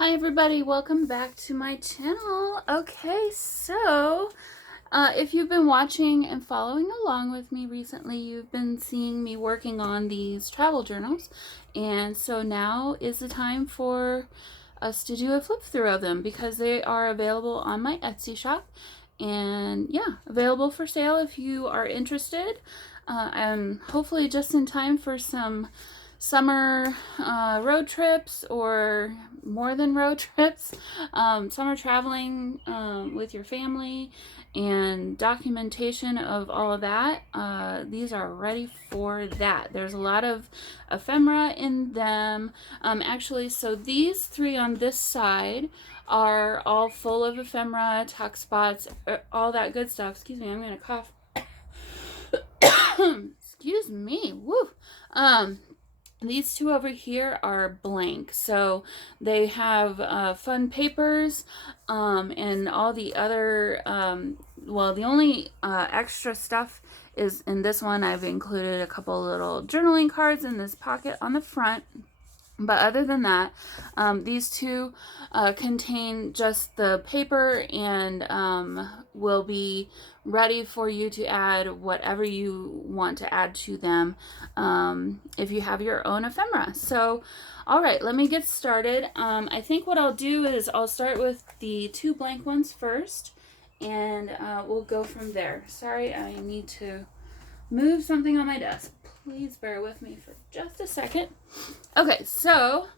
Hi everybody, welcome back to my channel. Okay, so if you've been watching and following along with me recently, you've been seeing me working on these travel journals, and so now is the time for us to do a flip through of them because they are available on my Etsy shop, and yeah, available for sale if you are interested. I'm hopefully just in time for some summer road trips, or more than road trips, summer traveling with your family, and documentation of all of that. These are ready for that. There's a lot of ephemera in them. Actually, so these three on this side are all full of ephemera, tuck spots, all that good stuff. Excuse me, I'm gonna cough. Excuse me. Woo. These two over here are blank, so they have fun papers, and all the other, well, the only extra stuff is in this one. I've included a couple little journaling cards in this pocket on the front. But other than that, these two contain just the paper, and will be ready for you to add whatever you want to add to them if you have your own ephemera. So, all right, let me get started. I think what I'll do is I'll start with the two blank ones first, and we'll go from there. Sorry, I need to move something on my desk. Please bear with me for just a second. Okay, so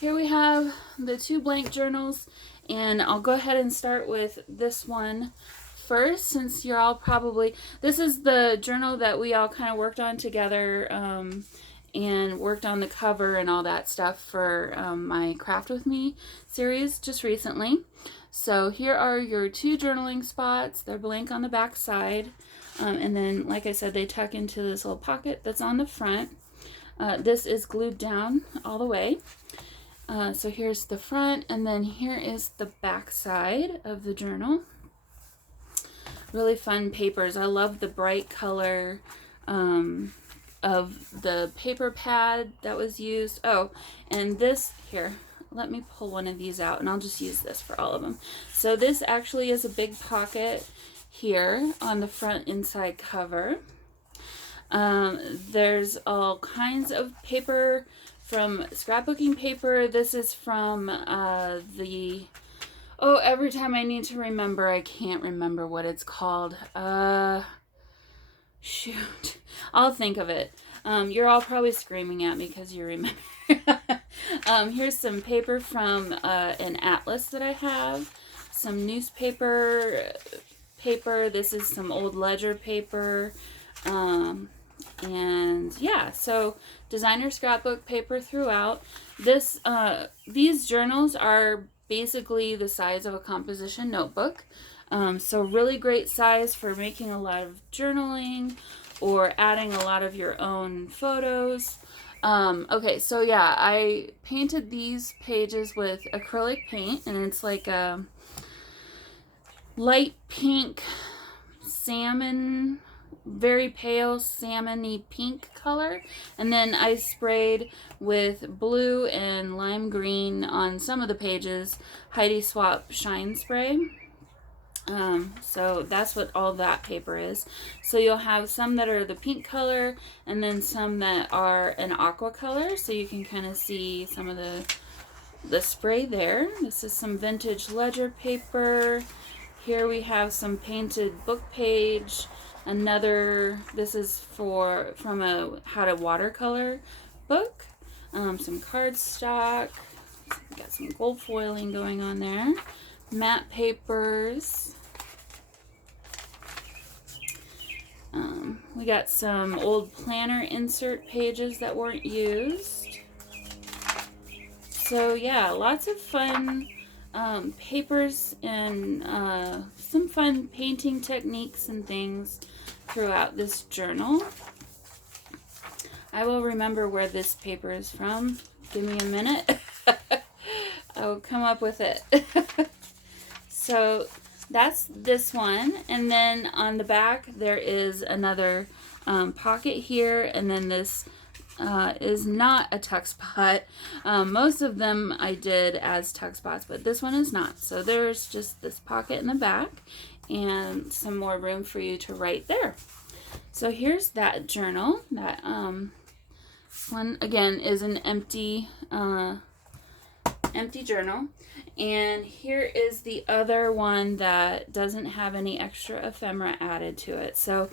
here we have the two blank journals, and I'll go ahead and start with this one first, since you're all probably, this is the journal that we all kind of worked on together, and worked on the cover and all that stuff for my Craft With Me series just recently. So here are your two journaling spots. They're blank on the back side. And then, like I said, they tuck into this little pocket that's on the front. This is glued down all the way. So here's the front, and then here is the back side of the journal. Really fun papers. I love the bright color of the paper pad that was used. Oh, and this here, let me pull one of these out, and I'll just use this for all of them. So this actually is a big pocket here on the front inside cover. There's all kinds of paper, from scrapbooking paper. This is from every time I need to remember, I can't remember what it's called. Shoot, I'll think of it. You're all probably screaming at me because you remember. Here's some paper from an atlas that I have, some newspaper paper. This is some old ledger paper, and yeah, so designer scrapbook paper throughout. These journals are basically the size of a composition notebook, so really great size for making a lot of journaling or adding a lot of your own photos. Okay, so yeah, I painted these pages with acrylic paint, and it's like a light pink salmon, very pale salmon-y pink color, and then I sprayed with blue and lime green on some of the pages, Heidi Swap shine spray. So that's what all that paper is. So you'll have some that are the pink color, and then some that are an aqua color, so you can kind of see some of the spray there. This is some vintage ledger paper. Here we have some painted book page. This is from a how to watercolor book. Some cardstock. Got some gold foiling going on there. Matte papers. We got some old planner insert pages that weren't used. So yeah, lots of fun papers, and some fun painting techniques and things throughout this journal. I will remember where this paper is from. Give me a minute. I will come up with it. So that's this one, and then on the back there is another pocket here, and then this is not a tuck spot. Most of them I did as tuck spots, but this one is not. So there's just this pocket in the back and some more room for you to write there. So here's that journal. That one again is an empty journal. And here is the other one that doesn't have any extra ephemera added to it. So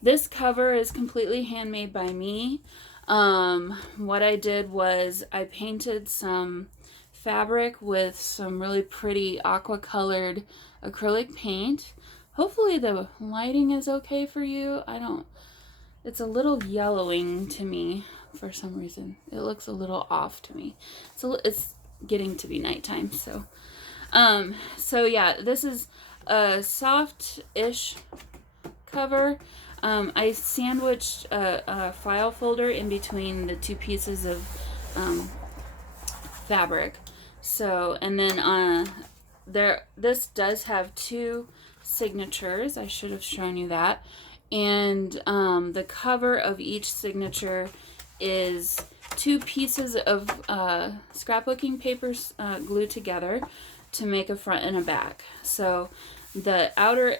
this cover is completely handmade by me. What I did was I painted some fabric with some really pretty aqua colored acrylic paint. Hopefully the lighting is okay for you. It's a little yellowing to me for some reason. It looks a little off to me. So it's getting to be nighttime. So yeah, this is a soft-ish cover. I sandwiched a file folder in between the two pieces of fabric. So, and then this does have two signatures. I should have shown you that. And the cover of each signature is two pieces of scrapbooking papers glued together to make a front and a back. So the outer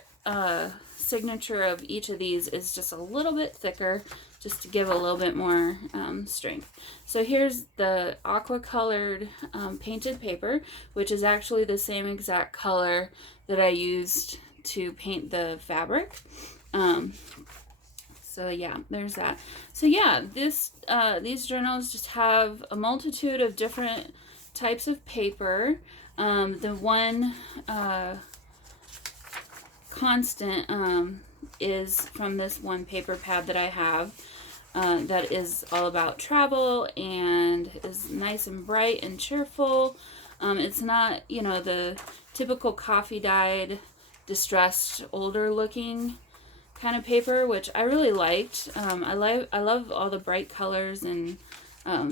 signature of each of these is just a little bit thicker, just to give a little bit more strength. So here's the aqua colored painted paper, which is actually the same exact color that I used to paint the fabric. So yeah, there's that. So yeah, these journals just have a multitude of different types of paper. The one constant is from this one paper pad that I have that is all about travel and is nice and bright and cheerful. It's not, you know, the typical coffee dyed, distressed, older looking kind of paper, which I really liked. I love all the bright colors and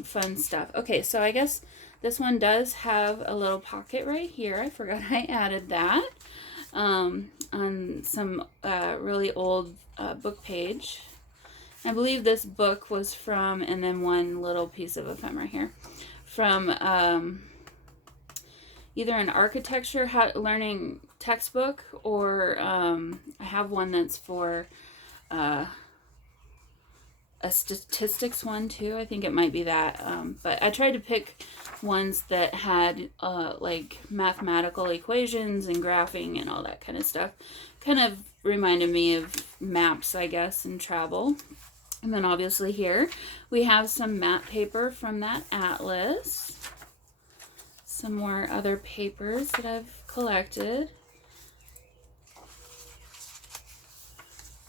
fun stuff. Okay, so I guess this one does have a little pocket right here. I forgot I added that on some really old book page. I believe this book was from, and then one little piece of ephemera here, from either an architecture learning textbook, or I have one that's for a statistics one too. I think it might be that. But I tried to pick ones that had like mathematical equations and graphing and all that kind of stuff. Kind of reminded me of maps, I guess, and travel. And then obviously here we have some matte paper from that atlas. Some more other papers that I've collected.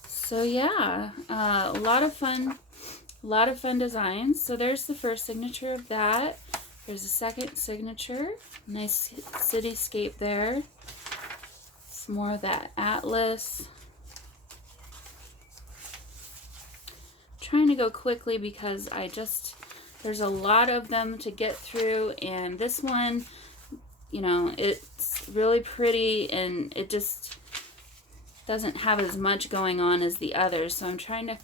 So yeah, a lot of fun designs. So there's the first signature of that. There's a second signature. Nice cityscape there. Some more of that atlas. Trying to go quickly because there's a lot of them to get through, and this one, you know, it's really pretty and it just doesn't have as much going on as the others, so I'm trying to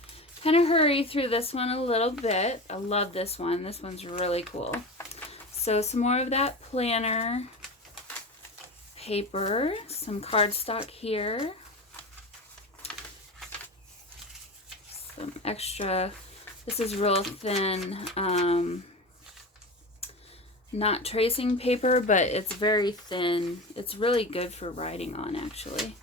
kind of hurry through this one a little bit. I love this one. This one's really cool. So some more of that planner paper, some cardstock here, some extra. This is real thin, not tracing paper, but it's very thin. It's really good for writing on, actually.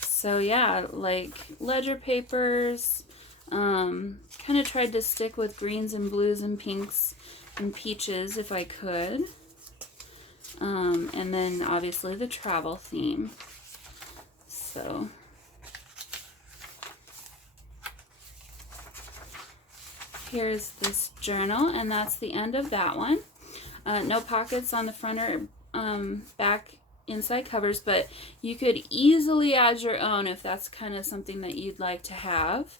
So yeah, like ledger papers, kind of tried to stick with greens and blues and pinks and peaches if I could. And then obviously the travel theme. So here's this journal, and that's the end of that one. No pockets on the front or back inside covers, but you could easily add your own if that's kind of something that you'd like to have.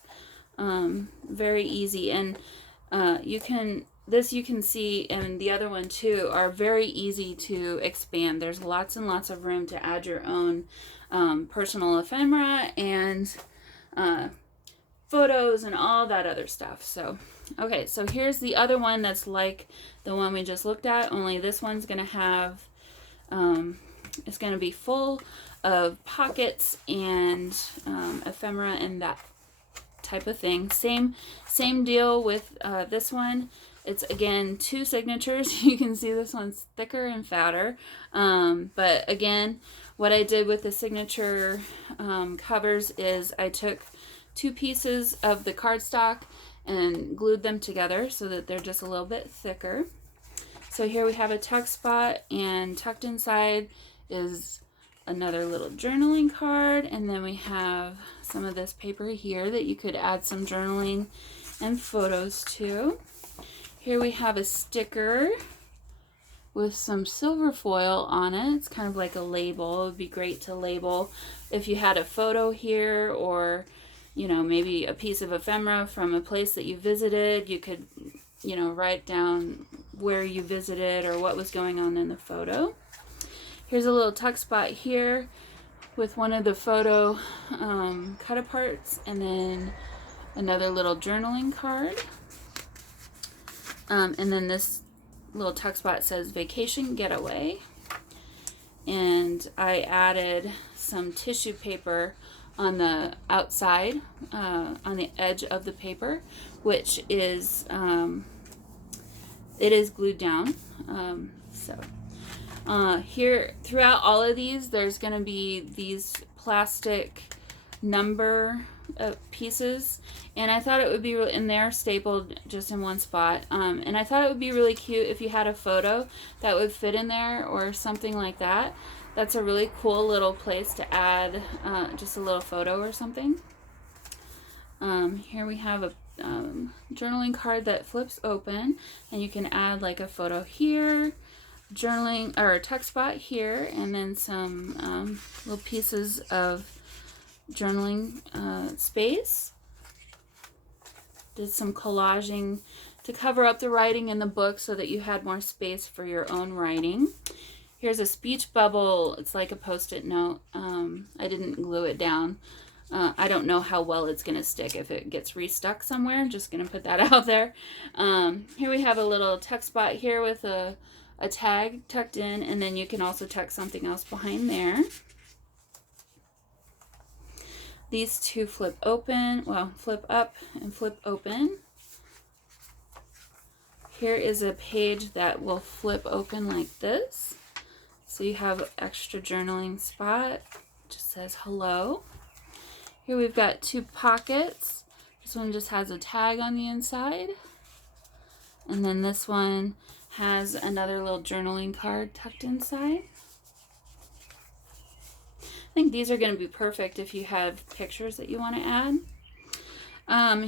Very easy, and you can this you can see, and the other one too, are very easy to expand. There's lots and lots of room to add your own personal ephemera and photos and all that other stuff. So, okay, so here's the other one that's like the one we just looked at, only this one's going to have, it's going to be full of pockets and ephemera and that type of thing. Same deal with this one. It's again 2 signatures. You can see this one's thicker and fatter. But again, what I did with the signature covers is I took 2 pieces of the cardstock and glued them together so that they're just a little bit thicker. So here we have a tuck spot, and tucked inside is another little journaling card, and then we have some of this paper here that you could add some journaling and photos to. Here we have a sticker with some silver foil on it. It's kind of like a label. It would be great to label if you had a photo here, or you know, maybe a piece of ephemera from a place that you visited. You could, you know, write down where you visited or what was going on in the photo. Here's a little tuck spot here with one of the photo cut aparts, and then another little journaling card. And then this little tuck spot says vacation getaway. And I added some tissue paper on the outside, on the edge of the paper, which is, it is glued down. Here, throughout all of these, there's going to be these plastic number pieces, and I thought it would be really, and they're stapled just in one spot, and I thought it would be really cute if you had a photo that would fit in there or something like that. That's a really cool little place to add just a little photo or something. Here we have a journaling card that flips open, and you can add like a photo here, journaling or a tuck spot here, and then some little pieces of journaling space. Did some collaging to cover up the writing in the book so that you had more space for your own writing. Here's a speech bubble. It's like a post-it note. I didn't glue it down. I don't know how well it's going to stick if it gets restuck somewhere. I'm just going to put that out there. Here we have a little tuck spot here with a tag tucked in, and then you can also tuck something else behind there. These two flip open, well, flip up and flip open. Here is a page that will flip open like this. So you have extra journaling spot. It just says hello. Here we've got 2 pockets. This one just has a tag on the inside. And then this one has another little journaling card tucked inside. I think these are going to be perfect if you have pictures that you want to add.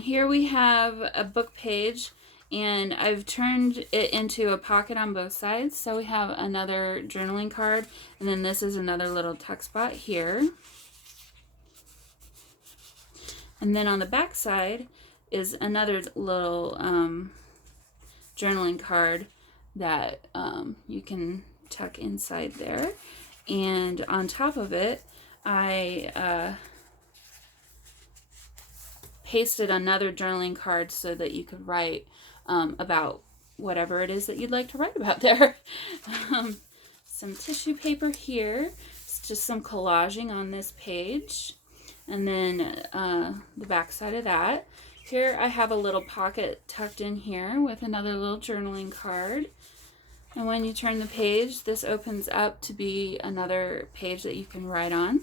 Here we have a book page, and I've turned it into a pocket on both sides. So we have another journaling card, and then this is another little tuck spot here. And then on the back side is another little journaling card that you can tuck inside there. And on top of it, I pasted another journaling card so that you could write about whatever it is that you'd like to write about there. Some tissue paper here. It's just some collaging on this page. And then the back side of that. Here I have a little pocket tucked in here with another little journaling card. And when you turn the page, this opens up to be another page that you can write on.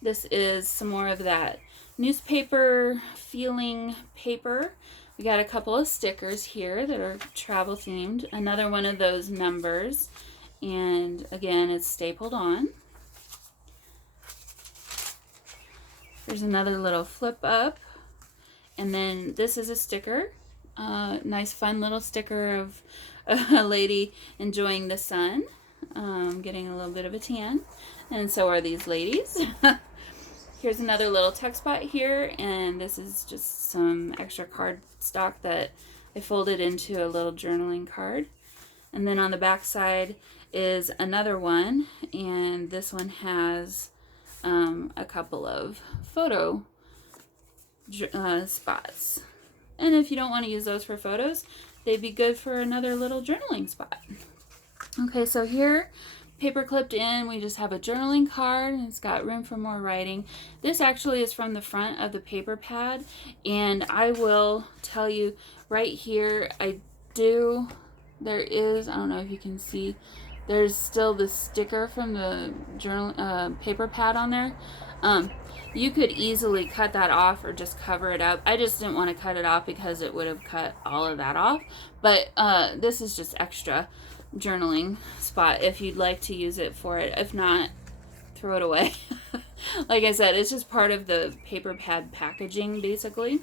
This is some more of that newspaper feeling paper. We got a couple of stickers here that are travel themed. Another one of those numbers. And again, it's stapled on. There's another little flip up. And then this is a sticker. Nice fun little sticker of a lady enjoying the sun, getting a little bit of a tan, and so are these ladies. Here's another little tuck spot here, and this is just some extra cardstock that I folded into a little journaling card. And then on the back side is another one, and this one has a couple of photo spots. And if you don't want to use those for photos, they'd be good for another little journaling spot. Okay, so here, paper clipped in, we just have a journaling card, and it's got room for more writing. This actually is from the front of the paper pad, and I will tell you right here, there is, I don't know if you can see, there's still the sticker from the journal paper pad on there. You could easily cut that off or just cover it up. I just didn't want to cut it off because it would have cut all of that off. But this is just extra journaling spot if you'd like to use it for it. If not, throw it away. Like I said, it's just part of the paper pad packaging, basically.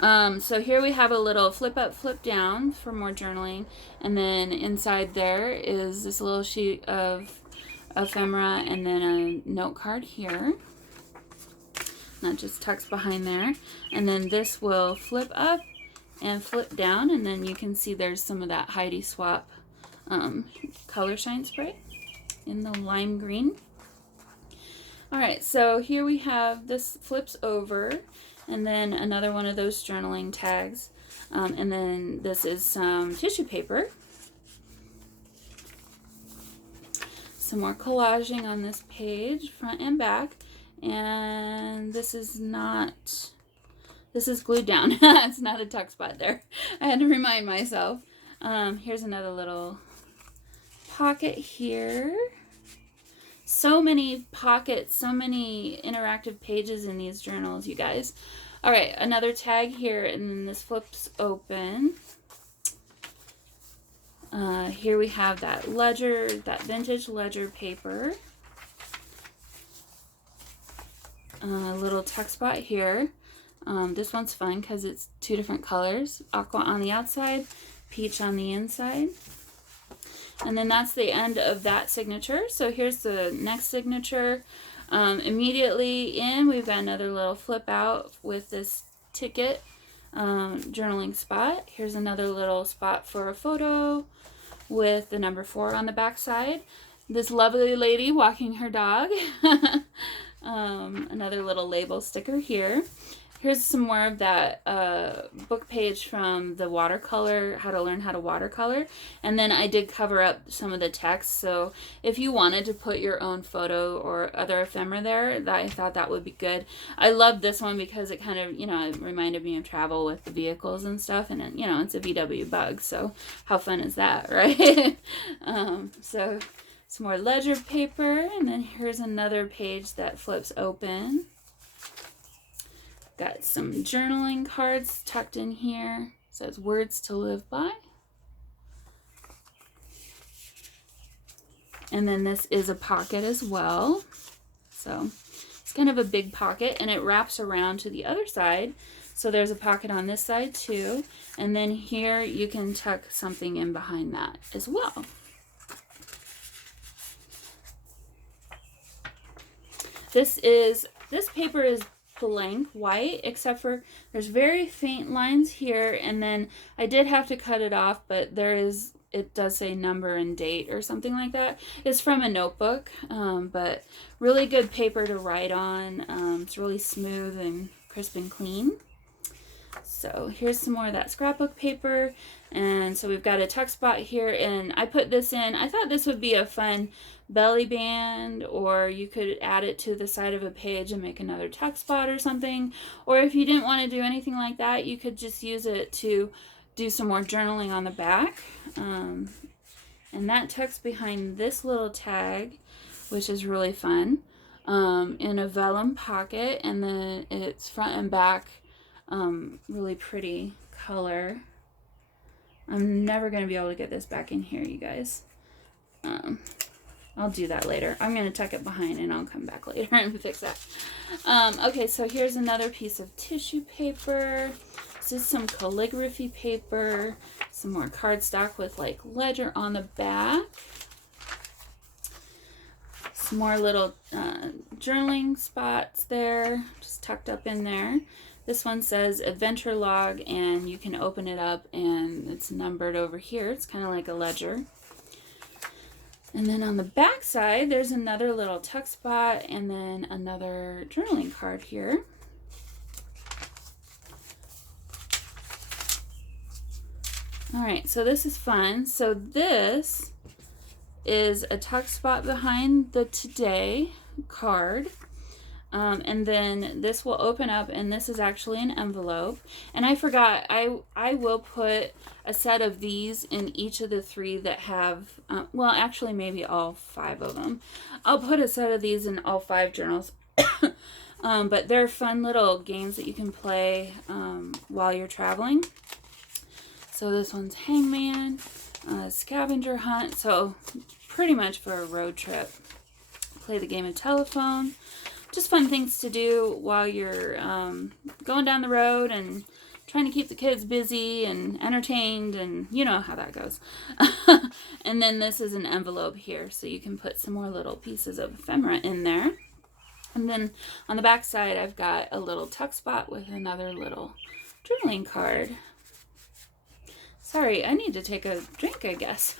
So here we have a little flip up, flip down for more journaling. And then inside there is this little sheet of ephemera and then a note card here. That just tucks behind there. And then this will flip up and flip down, and then you can see there's some of that Heidi Swap color shine spray in the lime green. Alright, so here we have, this flips over, and then another one of those journaling tags. And then this is some tissue paper. Some more collaging on this page, front and back. And this is glued down. It's not a tuck spot there. I had to remind myself. Here's another little pocket here. So many pockets, so many interactive pages in these journals, you guys. All right, another tag here, and then this flips open. Here we have that ledger, that vintage ledger paper. A little tuck spot here. This one's fun because it's two different colors. Aqua on the outside, peach on the inside. And then that's the end of that signature. So here's the next signature. Immediately in, we've got another little flip out with this ticket journaling spot. Here's another little spot for a photo with the number 4 on the back side. This lovely lady walking her dog. Another little label sticker here. Here's some more of that book page from the watercolor, how to learn how to watercolor. And then I did cover up some of the text, so if you wanted to put your own photo or other ephemera there, I thought that would be good. I love this one because it kind of, it reminded me of travel with the vehicles and stuff, and it's a VW Bug, so how fun is that, right? So some more ledger paper, and then here's another page that flips open. Got some journaling cards tucked in here. It says words to live by. And then this is a pocket as well. So it's kind of a big pocket, and it wraps around to the other side. So there's a pocket on this side too. And then here you can tuck something in behind that as well. This paper is blank white, except for there's very faint lines here, and then I did have to cut it off, but it does say number and date or something like that. It's from a notebook, but really good paper to write on. It's really smooth and crisp and clean. So here's some more of that scrapbook paper. And so we've got a tuck spot here, and I put this in. I thought this would be a fun belly band, or you could add it to the side of a page and make another tuck spot or something. Or if you didn't want to do anything like that, you could just use it to do some more journaling on the back. And that tucks behind this little tag, which is really fun, in a vellum pocket, and then it's front and back, really pretty color. I'm never going to be able to get this back in here, you guys. I'll do that later. I'm going to tuck it behind, and I'll come back later and fix that. Okay, so here's another piece of tissue paper. This is some calligraphy paper. Some more cardstock with like ledger on the back. Some more little journaling spots there, just tucked up in there. This one says Adventure Log, and you can open it up and it's numbered over here. It's kind of like a ledger. And then on the back side, there's another little tuck spot and then another journaling card here. All right, so this is fun. So this is a tuck spot behind the today card. And then this will open up, and this is actually an envelope. And I forgot, I will put a set of these in each of the 3 that have, well, actually maybe all 5 of them. I'll put a set of these in all 5 journals. But they're fun little games that you can play while you're traveling. So this one's Hangman, Scavenger Hunt, so pretty much for a road trip. Play the game of telephone. Just fun things to do while you're going down the road and trying to keep the kids busy and entertained, and you know how that goes. And then this is an envelope here, so you can put some more little pieces of ephemera in there. And then on the back side, I've got a little tuck spot with another little journaling card. Sorry, I need to take a drink, I guess.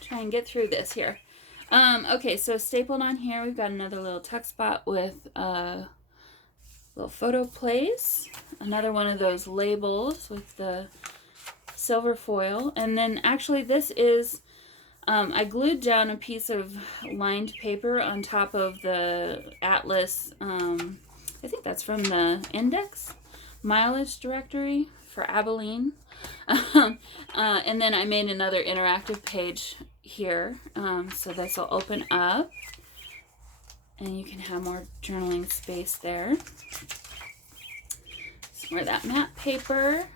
Try and get through this here. Okay, so stapled on here, we've got another little tuck spot with a little photo place. Another one of those labels with the silver foil. And then actually this is, I glued down a piece of lined paper on top of the atlas. I think that's from the index mileage directory for Abilene. And then I made another interactive page here, so this will open up and you can have more journaling space there. Some more of that matte paper,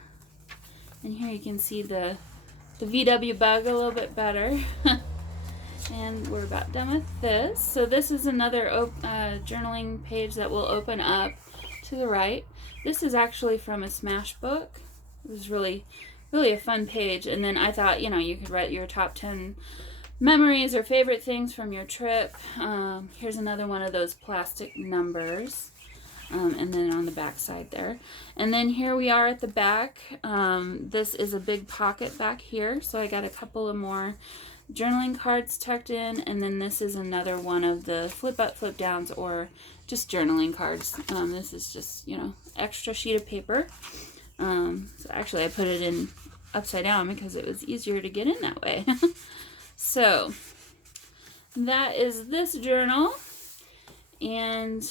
and here you can see the VW bug a little bit better. And we're about done with this. So this is another journaling page that will open up to the right. This is actually from a Smash book. It was really a fun page. And then I thought, you know, you could write your top 10 memories or favorite things from your trip. Here's another one of those plastic numbers. And then on the back side there. And then here we are at the back. This is a big pocket back here. So I got a couple of more journaling cards tucked in. And then this is another one of the flip up, flip downs, or just journaling cards. This is just, you know, extra sheet of paper. So actually I put it in upside down because it was easier to get in that way. So that is this journal, and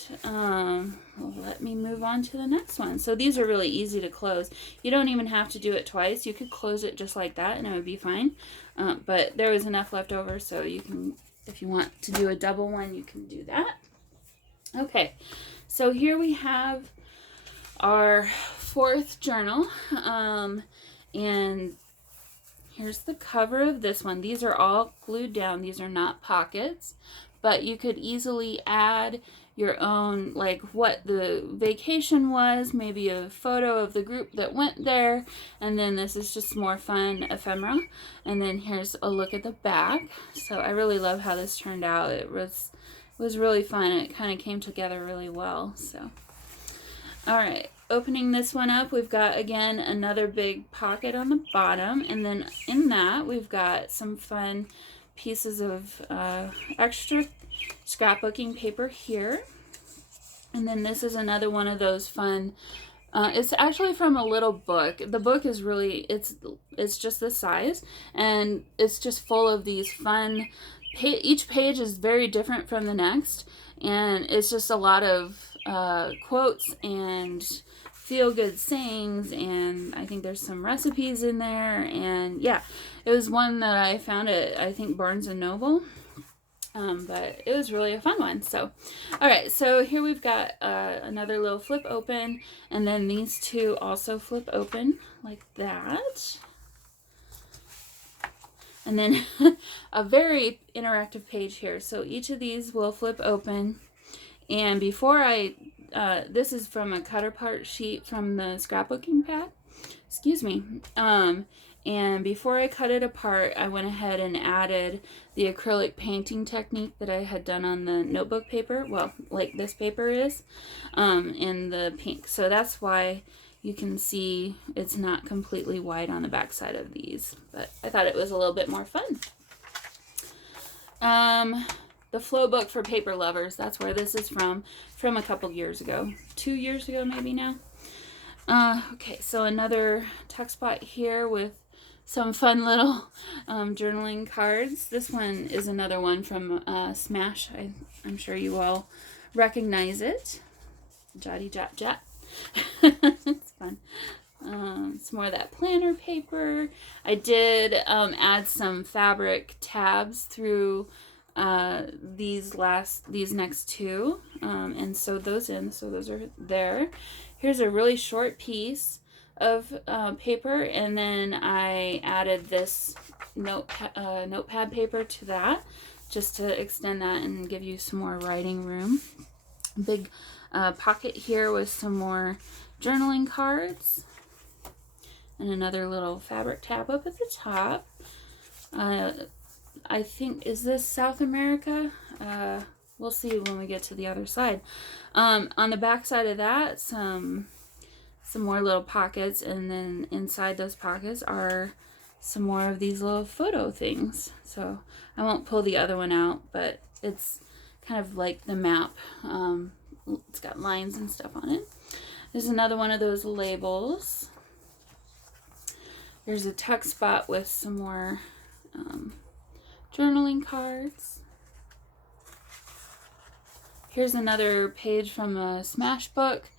let me move on to the next one. So these are really easy to close. You don't even have to do it twice. You could close it just like that and it would be fine. But there was enough left over, so you can, if you want to do a double one, you can do that. Okay, so here we have our 4th journal, and here's the cover of this one. These are all glued down. These are not pockets, but you could easily add your own, like what the vacation was, maybe a photo of the group that went there, and then this is just more fun ephemera. And then here's a look at the back. So I really love how this turned out. It was really fun. It kind of came together really well. So all right, opening this one up, we've got, again, another big pocket on the bottom, and then in that we've got some fun pieces of extra scrapbooking paper here. And then this is another one of those fun, it's actually from a little book. The book is really, it's just this size, and it's just full of these fun, each page is very different from the next, and it's just a lot of quotes and feel-good sayings, and I think there's some recipes in there. And yeah, it was one that I found at, I think, Barnes and Noble, but it was really a fun one. So all right, so here we've got another little flip open, and then these two also flip open like that. And then a very interactive page here. So each of these will flip open. And before this is from a cutter part sheet from the scrapbooking pad, excuse me. And before I cut it apart, I went ahead and added the acrylic painting technique that I had done on the notebook paper, well, like this paper is, in the pink. So that's why you can see it's not completely white on the back side of these, but I thought it was a little bit more fun. The flow book for paper lovers, that's where this is from a couple years ago, 2 years ago maybe now. Okay, so another tuck spot here with some fun little journaling cards. This one is another one from Smash. I'm sure you all recognize it. Jotty Jot Jot. It's fun. Some more of that planner paper. I did add some fabric tabs through these next two, and sewed those in, so those are there. Here's a really short piece of paper, and then I added this notepad paper to that, just to extend that and give you some more writing room. Big pocket here with some more journaling cards, and another little fabric tab up at the top. I think, is this South America? We'll see when we get to the other side. On the back side of that, some more little pockets, and then inside those pockets are some more of these little photo things. So I won't pull the other one out, but it's kind of like the map. It's got lines and stuff on it. There's another one of those labels. There's a tuck spot with some more journaling cards. Here's another page from a Smash book.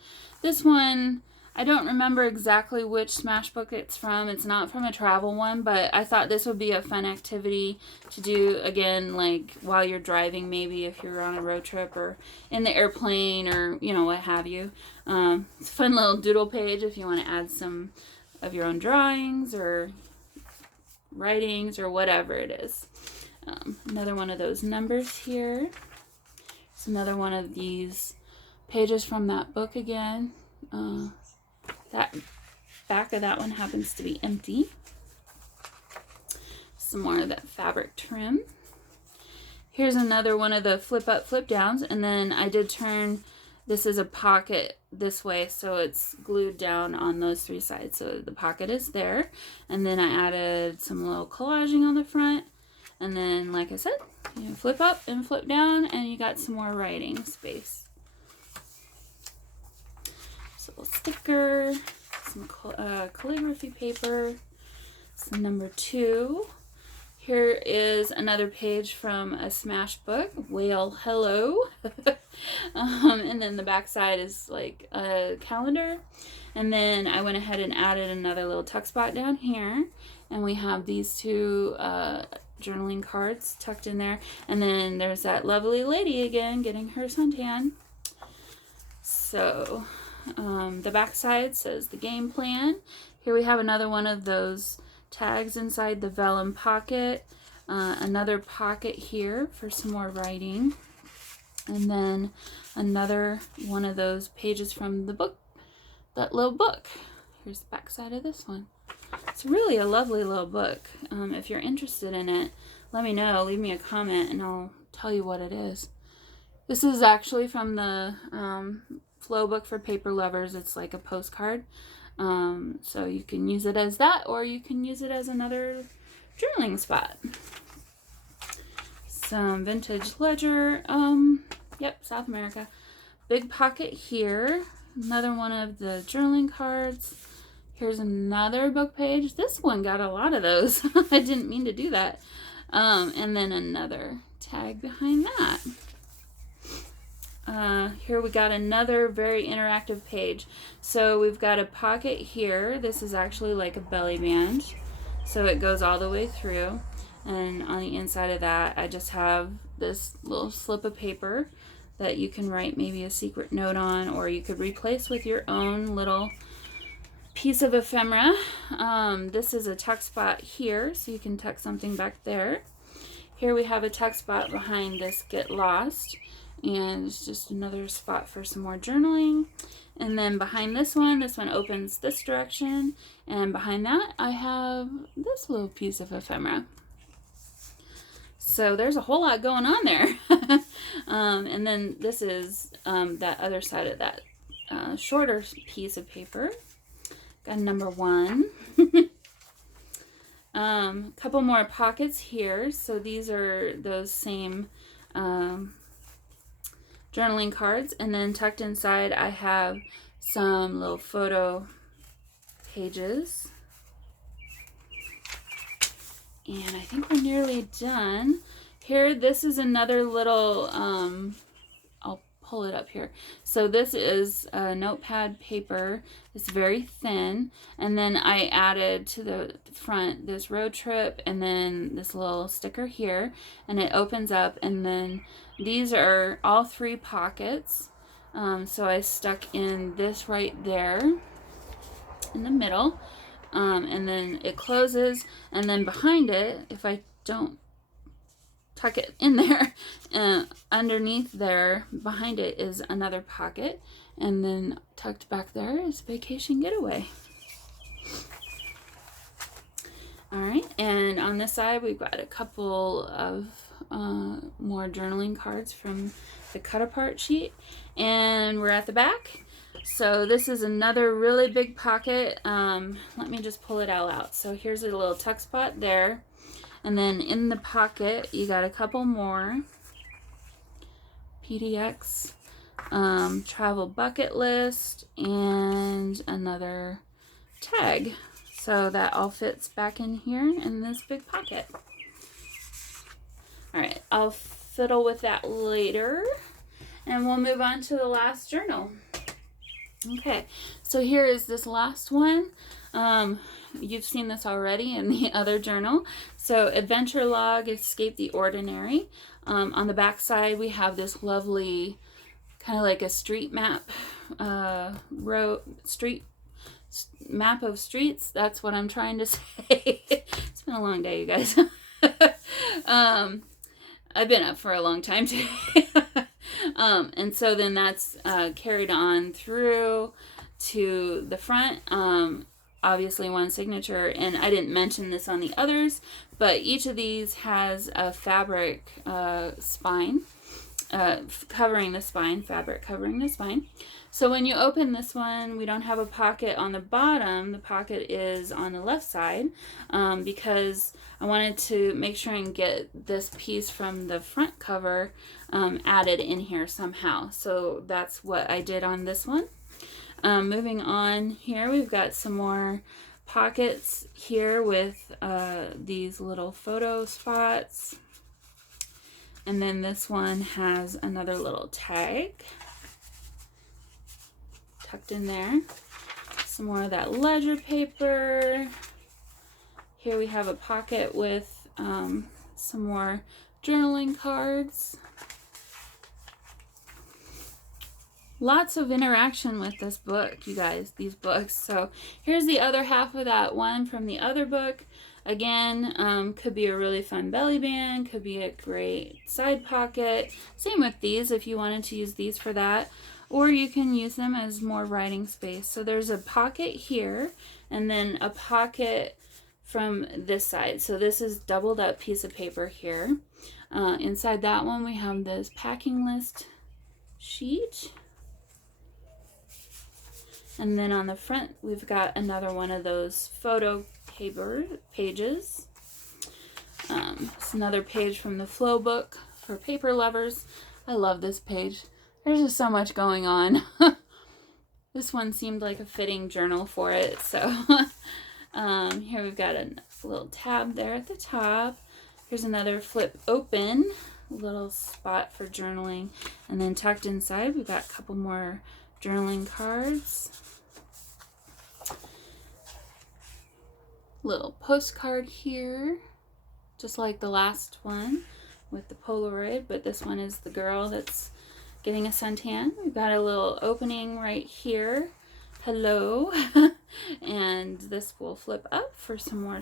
This one, I don't remember exactly which Smash book it's from. It's not from a travel one, but I thought this would be a fun activity to do, again, like while you're driving, maybe if you're on a road trip or in the airplane or, you know, what have you. It's a fun little doodle page if you want to add some of your own drawings or writings or whatever it is. Another one of those numbers here. It's another one of these pages from that book again. That back of that one happens to be empty. Some more of that fabric trim. Here's another one of the flip up, flip downs, and then I did turn, this is a pocket this way, so it's glued down on those three sides. So the pocket is there, and then I added some little collaging on the front, and then, like I said, you flip up and flip down, and you got some more writing space. So a sticker, some calligraphy paper, some number 2. Here is another page from a Smash book. Well, hello. And then the back side is like a calendar. And then I went ahead and added another little tuck spot down here. And we have these two journaling cards tucked in there. And then there's that lovely lady again getting her suntan. So the back side says the game plan. Here we have another one of those tags inside the vellum pocket. Another pocket here for some more writing. And then another one of those pages from the book, that little book. Here's the back side of this one. It's really a lovely little book. If you're interested in it, let me know. Leave me a comment and I'll tell you what it is. This is actually from the Flow book for paper lovers. It's like a postcard. So you can use it as that, or you can use it as another journaling spot. Some vintage ledger. Yep, South America. Big pocket here. Another one of the journaling cards. Here's another book page. This one got a lot of those. I didn't mean to do that. And then another tag behind that. Here we got another very interactive page. So we've got a pocket here. This is actually like a belly band. So it goes all the way through. And on the inside of that, I just have this little slip of paper that you can write maybe a secret note on, or you could replace with your own little piece of ephemera. This is a tuck spot here, so you can tuck something back there. Here we have a tuck spot behind this Get Lost. And it's just another spot for some more journaling. And then behind this one opens this direction. And behind that, I have this little piece of ephemera. So there's a whole lot going on there. And then this is that other side of that shorter piece of paper. Got number 1. Couple more pockets here. So these are those same journaling cards. And then tucked inside, I have some little photo pages. And I think we're nearly done. Here, this is another little, I'll pull it up here. So this is a notepad paper. It's very thin. And then I added to the front this road trip and then this little sticker here. And it opens up, and then these are all 3 pockets. So I stuck in this right there in the middle. And then it closes, and then behind it, if I don't tuck it in there, underneath there, behind it is another pocket, and then tucked back there is Vacation Getaway. Alright, and on this side we've got a couple of more journaling cards from the cut apart sheet, and we're at the back. So this is another really big pocket. Let me just pull it all out. So here's a little tuck spot there. And then in the pocket, you got a couple more. PDX, travel bucket list, and another tag. So that all fits back in here in this big pocket. All right, I'll fiddle with that later. And we'll move on to the last journal. Okay, so here is this last one. You've seen this already in the other journal. So Adventure Log, Escape the Ordinary. On the back side, we have this lovely, kind of like a street map, map of streets. That's what I'm trying to say. It's been a long day, you guys. I've been up for a long time today. And so then that's carried on through to the front. Obviously one signature, and I didn't mention this on the others, but each of these has a fabric spine covering the spine, fabric covering the spine. So when you open this one, we don't have a pocket on the bottom. The pocket is on the left side because I wanted to make sure and get this piece from the front cover added in here somehow. So that's what I did on this one. Moving on here, we've got some more pockets here with these little photo spots. And then this one has another little tag tucked in there. Some more of that ledger paper. Here we have a pocket with some more journaling cards. Lots of interaction with this book, you guys, these books. So here's the other half of that one from the other book. Again, could be a really fun belly band, could be a great side pocket. Same with these if you wanted to use these for that. Or you can use them as more writing space. So there's a pocket here and then a pocket from this side. So this is doubled up piece of paper here. Inside that one we have this packing list sheet. And then on the front, we've got another one of those photo pages. It's another page from the Flow book for paper lovers. I love this page. There's just so much going on. This one seemed like a fitting journal for it. So here we've got a little tab there at the top. Here's another flip open little spot for journaling. And then tucked inside, we've got a couple more journaling cards. Little postcard here, just like the last one with the Polaroid, but this one is the girl that's getting a suntan. We've got a little opening right here. Hello. And this will flip up for some more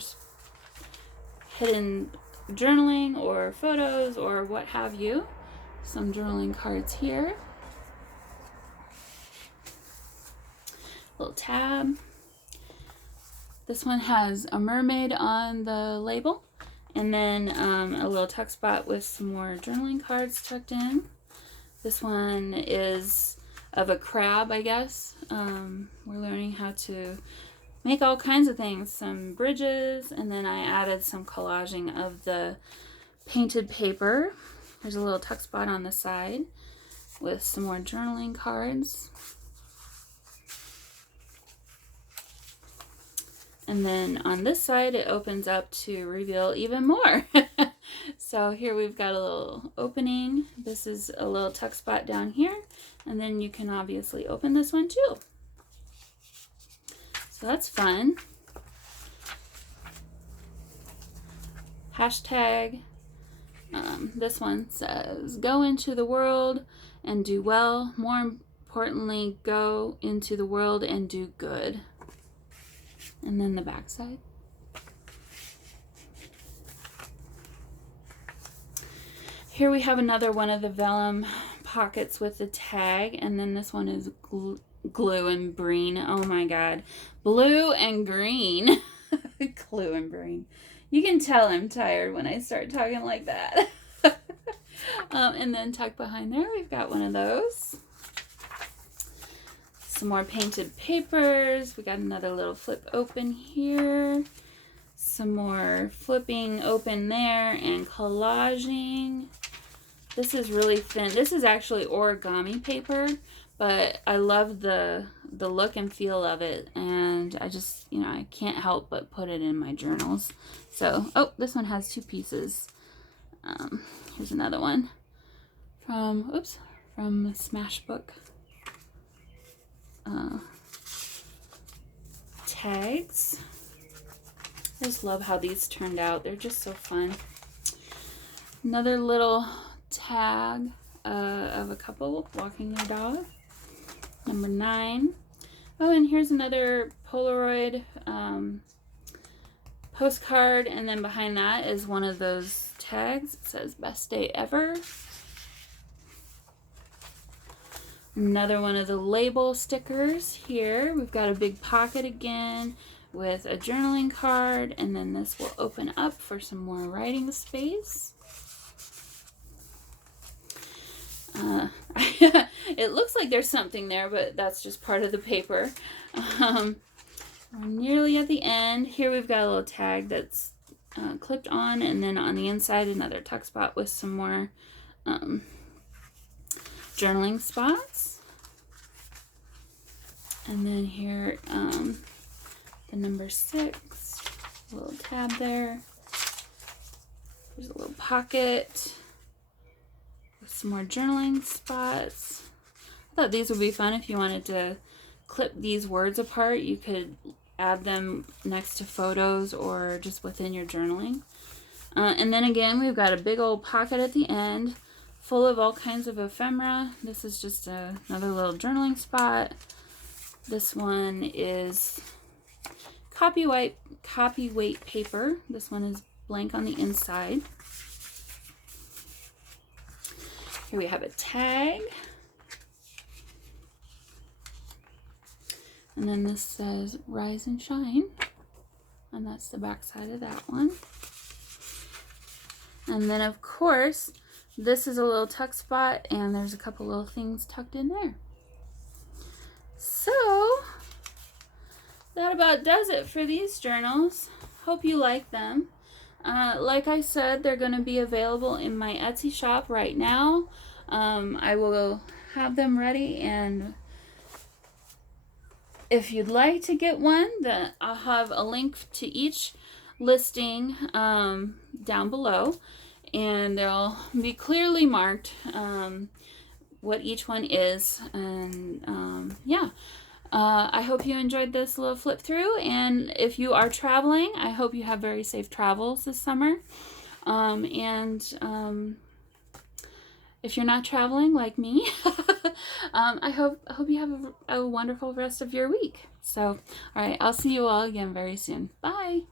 hidden journaling or photos or what have you. Some journaling cards here. Little tab. This one has a mermaid on the label, and then a little tuck spot with some more journaling cards tucked in. This one is of a crab, I guess. We're learning how to make all kinds of things. Some bridges, and then I added some collaging of the painted paper. There's a little tuck spot on the side with some more journaling cards. And then on this side, it opens up to reveal even more. So here we've got a little opening. This is a little tuck spot down here. And then you can obviously open this one too. So that's fun. Hashtag. This one says, go into the world and do well. More importantly, go into the world and do good. And then the back side. Here we have another one of the vellum pockets with the tag, and then this one is glue and green. Oh my god. Blue and green. Glue and green. You can tell I'm tired when I start talking like that. And then tucked behind there, we've got one of those. Some more painted papers. We got another little flip open here. Some more flipping open there and collaging. This is really thin. This is actually origami paper, but I love the look and feel of it, and I just, you know, I can't help but put it in my journals. So, oh, this one has two pieces. Here's another one from Smashbook. Tags. I just love how these turned out. They're just so fun. Another little tag of a couple walking their dog. Number 9. Oh, and here's another Polaroid postcard, and then behind that is one of those tags. It says best day ever. Another one of the label stickers here. We've got a big pocket again with a journaling card, and then this will open up for some more writing space. It looks like there's something there, but that's just part of the paper. We're nearly at the end. Here we've got a little tag that's clipped on, and then on the inside another tuck spot with some more journaling spots. And then here, the number 6, a little tab there. There's a little pocket with some more journaling spots. I thought these would be fun if you wanted to clip these words apart. You could add them next to photos or just within your journaling. And then again, we've got a big old pocket at the end full of all kinds of ephemera. This is just another little journaling spot. This one is copyweight paper. This one is blank on the inside. Here we have a tag. And then this says rise and shine. And that's the back side of that one. And then of course, this is a little tuck spot, and there's a couple little things tucked in there. So, that about does it for these journals. Hope you like them. Like I said, they're going to be available in my Etsy shop right now. I will have them ready, and if you'd like to get one, I'll have a link to each listing down below, and they'll be clearly marked what each one is. And yeah, I hope you enjoyed this little flip through, and if you are traveling, I hope you have very safe travels this summer. If you're not traveling like me, I hope you have a wonderful rest of your week. So, all right, I'll see you all again very soon. Bye.